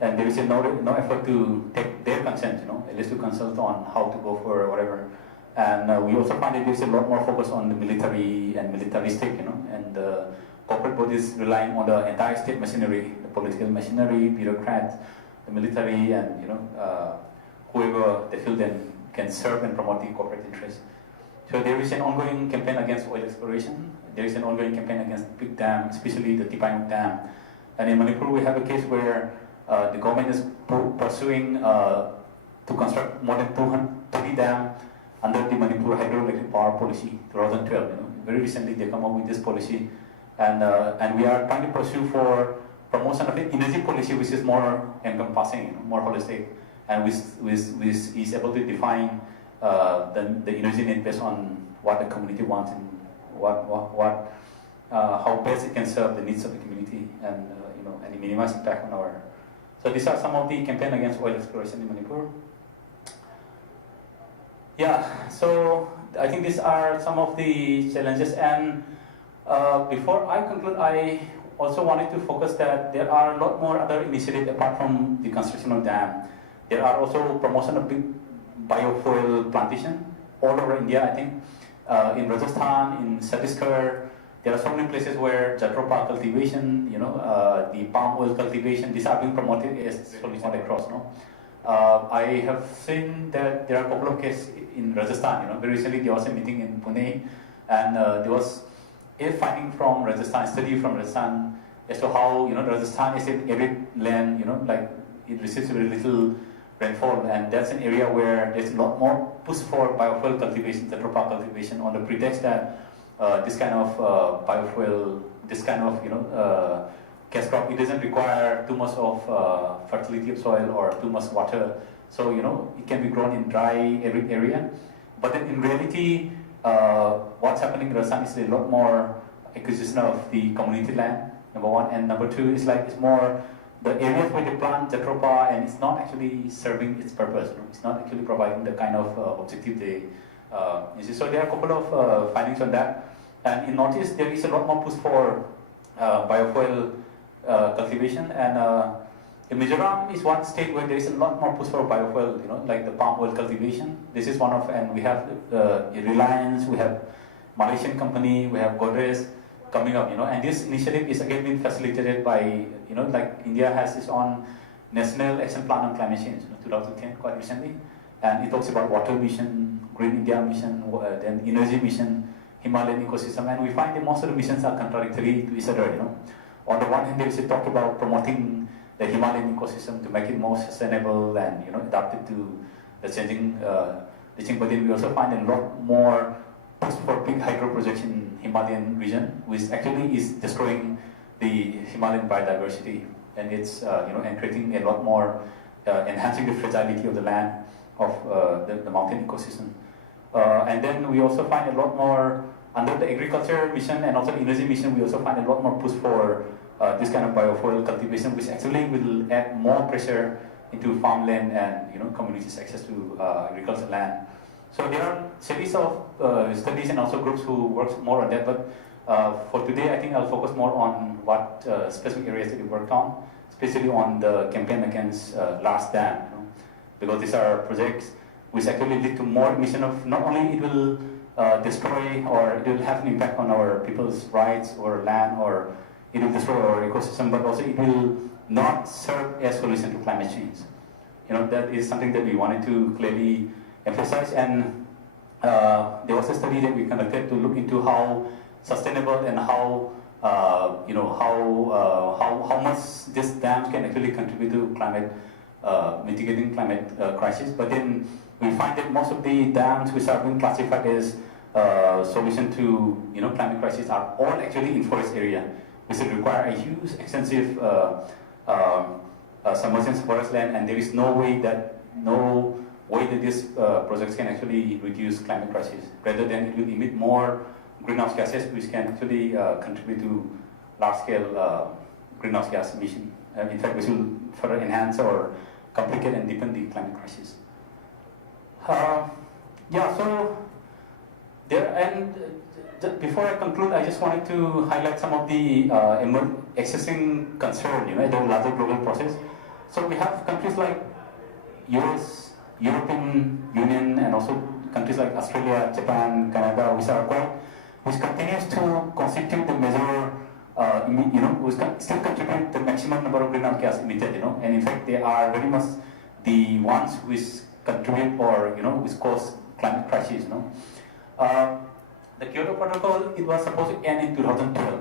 and there is no effort to take their consent, at least to consult on how to go for whatever. And we also find that there's a lot more focus on the military and militaristic, and corporate bodies relying on the entire state machinery, the political machinery, bureaucrats, the military, and whoever they feel then can serve and promote the corporate interests. So there is an ongoing campaign against oil exploration. There is an ongoing campaign against big dam, especially the Tipayung Dam. And in Manipur, we have a case where the government is pursuing to construct more than 230 dams under the Manipur hydroelectric power policy 2012. Very recently they come up with this policy, and we are trying to pursue for promotion of the energy policy, which is more encompassing, more holistic, and which is able to define the energy need based on what the community wants and how best it can serve the needs of the community, and and minimize impact on our. So these are some of the campaign against oil exploration in Manipur. Yeah, so I think these are some of the challenges, and before I conclude, I also wanted to focus that there are a lot more other initiatives apart from the construction of dam. There are also promotion of biofuel plantation all over India, I think. In Rajasthan, in Chhattisgarh, there are so many places where jatropha cultivation, the palm oil cultivation, these are being promoted as solution across. I have seen that there are a couple of cases in Rajasthan. Very recently there was a meeting in Pune, and there was a finding from Rajasthan, study from Rajasthan as to how Rajasthan is an arid land. Like it receives very little rainfall, and that's an area where there's a lot more push for biofuel cultivation, jatropha cultivation, on the pretext that this kind of biofuel, this kind of cash crop, it doesn't require too much of fertility of soil or too much water, so it can be grown in dry arid area. But then in reality, what's happening in Rajasthan is a lot more acquisition of the community land, number one, and number two is like it's more the areas where they plant jatropha, and it's not actually serving its purpose. It's not actually providing the kind of objective they. So there are a couple of findings on that, and in Northeast there is a lot more push for biofuel cultivation, and in Mizoram is one state where there is a lot more push for biofuel, like the palm oil cultivation. This is one of, and we have Reliance, we have Malaysian company, we have Godrej coming up, and this initiative is again being facilitated by, like India has its own National Action Plan on Climate Change, 2010, quite recently, and it talks about water mission, Green India mission, then energy mission, Himalayan ecosystem, and we find that most of the missions are contradictory to each other. On the one hand, there is a talk about promoting the Himalayan ecosystem to make it more sustainable and adapted to the changing, but then we also find a lot more push for big hydro projects in Himalayan region, which actually is destroying the Himalayan biodiversity, and it's and creating a lot more, enhancing the fragility of the land of the mountain ecosystem. And then we also find a lot more under the agriculture mission and also the energy mission. We also find a lot more push for this kind of biofuel cultivation, which actually will add more pressure into farmland and communities' access to agricultural land. So there are series of studies and also groups who work more on that. But for today, I think I'll focus more on what specific areas that we worked on, especially on the campaign against last dam, because these are projects which actually lead to more emission of, not only it will destroy or it will have an impact on our people's rights or land, or it will destroy our ecosystem, but also it will not serve as solution to climate change. That is something that we wanted to clearly emphasize, and there was a study that we conducted to look into how sustainable and how much these dams can actually contribute to climate, mitigating climate crisis. But then we find that most of the dams which are being classified as solution to climate crisis are all actually in forest area, which will require a huge, extensive submergence forest land, and there is no way that these projects can actually reduce climate crisis. Rather than it will emit more greenhouse gases, which can actually contribute to large-scale greenhouse gas emission. In fact, which will further enhance or complicate and deepen the climate crisis. So there, and before I conclude, I just wanted to highlight some of the existing concern, the larger global process. So we have countries like US, European Union, and also countries like Australia, Japan, Canada, which continues to constitute the major, which still contribute the maximum number of greenhouse gas emitted, and in fact they are very much the ones which contribute or which cause climate crisis. The Kyoto Protocol, it was supposed to end in 2012.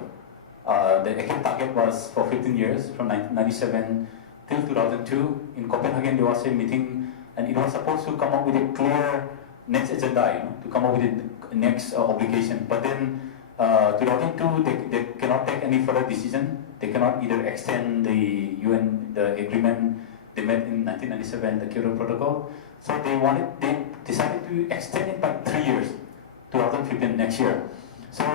The actual target was for 15 years, from 1997 till 2002. In Copenhagen, there was a meeting, and it was supposed to come up with a clear next agenda, to come up with the next obligation. But then 2002, they cannot take any further decision. They cannot either extend the UN, the agreement they made in 1997, the Kyoto Protocol. So they decided to extend it by 3 years, 2015, next year. So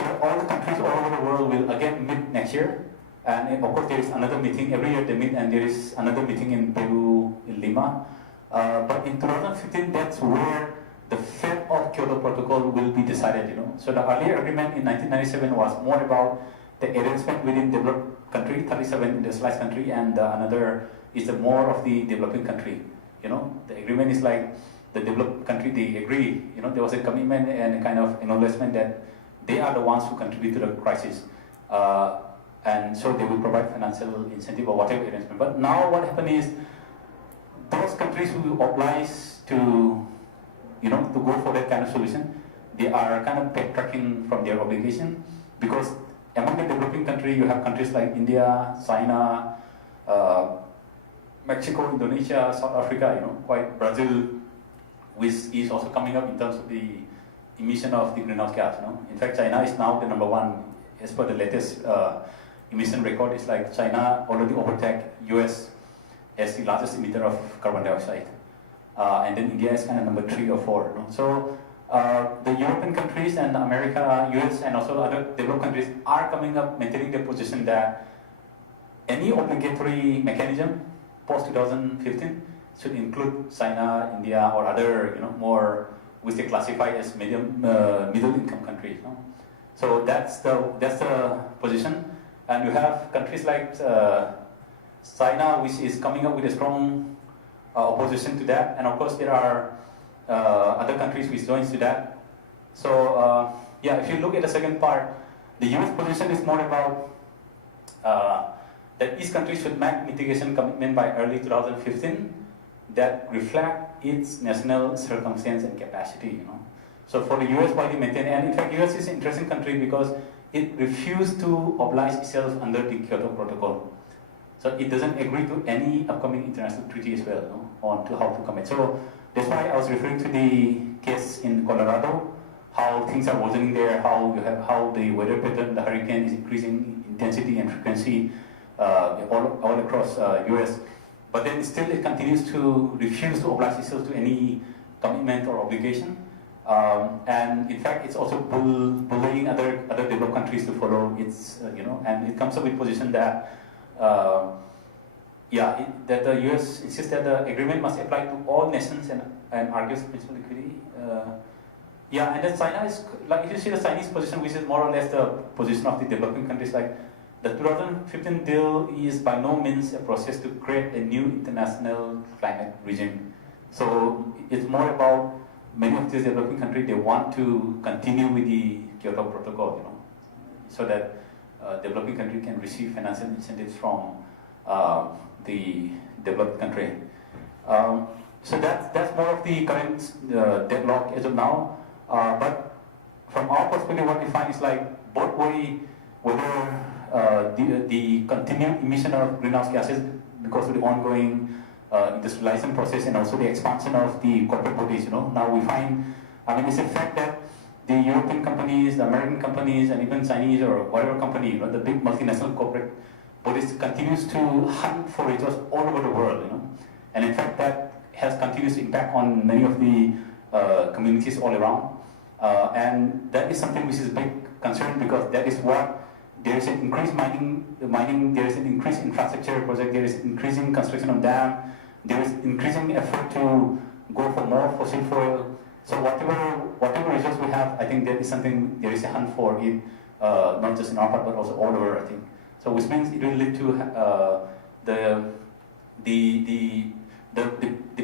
all the countries all over the world will again meet next year. And of course, there is another meeting every year they meet, and there is another meeting in Peru, in Lima. But in 2015, that's where the fate of Kyoto Protocol will be decided. So the earlier agreement in 1997 was more about the arrangement within developed country, 37 industrialized country, and another is the more of the developing country. The agreement is like the developed country, they agree. There was a commitment and a kind of acknowledgement that they are the ones who contribute to the crisis. And so they will provide financial incentive or whatever arrangement. But now what happened is, those countries who oblige to, to go for that kind of solution, they are kind of backtracking from their obligation, because among the developing countries, you have countries like India, China, Mexico, Indonesia, South Africa, quite Brazil, which is also coming up in terms of the emission of the greenhouse gas. In fact, China is now the number one. As per the latest emission record, it's like China already overtake US as the largest emitter of carbon dioxide. And then India is kind of number 3 or 4. So the European countries and America, US, and also other developed countries are coming up, maintaining their position that any obligatory mechanism post-2015 should include China, India, or other, more, which they classify as middle-income countries. So that's the position. And you have countries like China, which is coming up with a strong opposition to that, and of course there are other countries which joins to that. So if you look at the second part, the US position is more about that each country should make mitigation commitment by early 2015 that reflect its national circumstance and capacity. So for the US, why they maintain, and in fact US is an interesting country because it refused to oblige itself under the Kyoto Protocol. So it doesn't agree to any upcoming international treaty as well, on to how to commit. So that's why I was referring to the case in Colorado, how things are worsening there, how the weather pattern, the hurricane is increasing intensity and frequency all across US. But then still it continues to refuse to oblige itself to any commitment or obligation. And in fact, it's also bullying other developed countries to follow its, and it comes up with position that, that the US insists that the agreement must apply to all nations and argues principal equity. And then China is, like if you see the Chinese position, which is more or less the position of the developing countries, like the 2015 deal is by no means a process to create a new international climate regime. So it's more about many of these developing countries, they want to continue with the Kyoto Protocol, so that developing country can receive financial incentives from the developed country. So that's more of the current deadlock as of now. But from our perspective, what we find is like both way, whether the continued emission of greenhouse gases because of the ongoing industrialization process and also the expansion of the corporate bodies. Now we find, it's a fact that the European companies, the American companies, and even Chinese or whatever company, the big multinational corporate bodies continues to hunt for resources all over the world. And in fact, that has continuous impact on many of the communities all around. And that is something which is a big concern, because that is what there is an increased mining, there is an increased infrastructure project, there is increasing construction of dam, there is increasing effort to go for more fossil fuel. So whatever resource we have, I think that is something there is a hunt for it, not just in our part but also all over, I think. So which means it will lead to the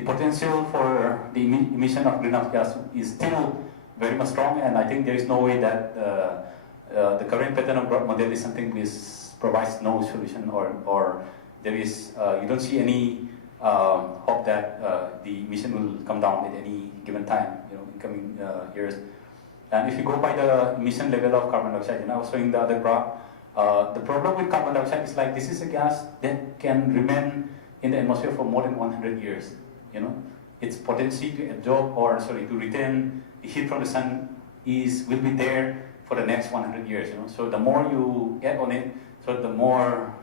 potential for the emission of greenhouse gas is still very much strong, and I think there is no way that the current pattern of growth model is something which provides no solution, or there is you don't see any hope that the emission will come down at any given time, in coming years. And if you go by the emission level of carbon dioxide, I was showing the other graph, The problem with carbon dioxide is like this is a gas that can remain in the atmosphere for more than 100 years. You know, its potency to absorb to retain the heat from the sun will be there for the next 100 years. You know, so the more you add on it, so the more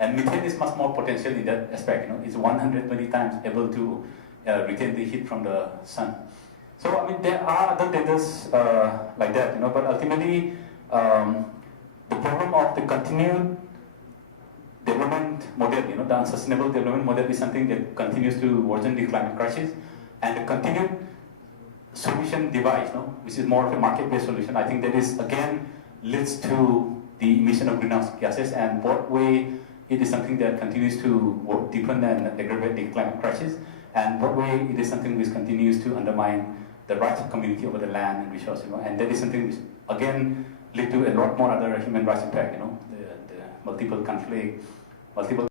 and methane is much more potential in that aspect. You know, it's 120 times able to retain the heat from the sun. So I mean, there are other dangers like that. You know, but ultimately. The problem of the continued development model, you know, the unsustainable development model is something that continues to worsen the climate crisis, and the continued solution device, you know, which is more of a market-based solution, I think that is again leads to the emission of greenhouse gases, and both way it is something that continues to deepen and aggravate the climate crisis, and both way it is something which continues to undermine the rights of community over the land and resources, you know, and that is something which again lead to a lot more other human rights impact, you know, the multiple conflict, multiple